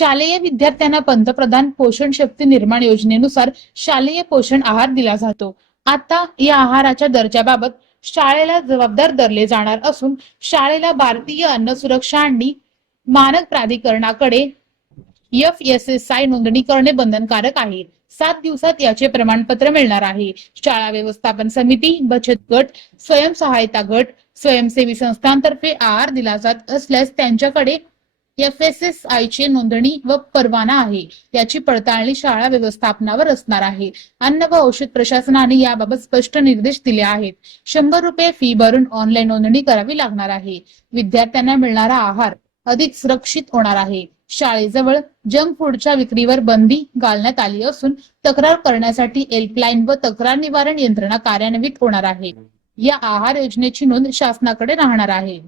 शालेय विद्यार्थ्यांना पंतप्रधान पोषण शक्ती निर्माण योजनेनुसार शालेय पोषण आहार दिला जातो। आता या आहाराच्या दर्जाबाबत शाळेला जबाबदार धरले जाणार असून शाळेला भारतीय अन्न सुरक्षा आणि मानक प्राधिकरणाकडे FSSAI नोंदणी करणे बंधनकारक आहे। 7 दिवसात याचे प्रमाणपत्र मिळणार आहे। शाळा व्यवस्थापन समिती, बचत गट, स्वयंसहायता गट, स्वयंसेवी संस्थांतर्फे आहार दिला जात असल्यास त्यांच्याकडे FSSAI ची नोंदणी व परवाना आहे। याची पडताळणी शाळा व्यवस्थापनावर असणार आहे। अन्न व औषध प्रशासनाने याबाबत स्पष्ट निर्देश दिले आहेत। 100 रुपये फी भरून ऑनलाईन नोंदणी करावी लागणार आहे। विद्यार्थ्यांना मिळणारा आहार अधिक सुरक्षित होणार आहे। शाळेजवळ जंक फूडच्या विक्रीवर बंदी घालण्यात आली असून तक्रार करण्यासाठी हेल्पलाईन व तक्रार निवारण यंत्रणा कार्यान्वित होणार आहे। या आहार योजनेची नोंद शासनाकडे राहणार आहे।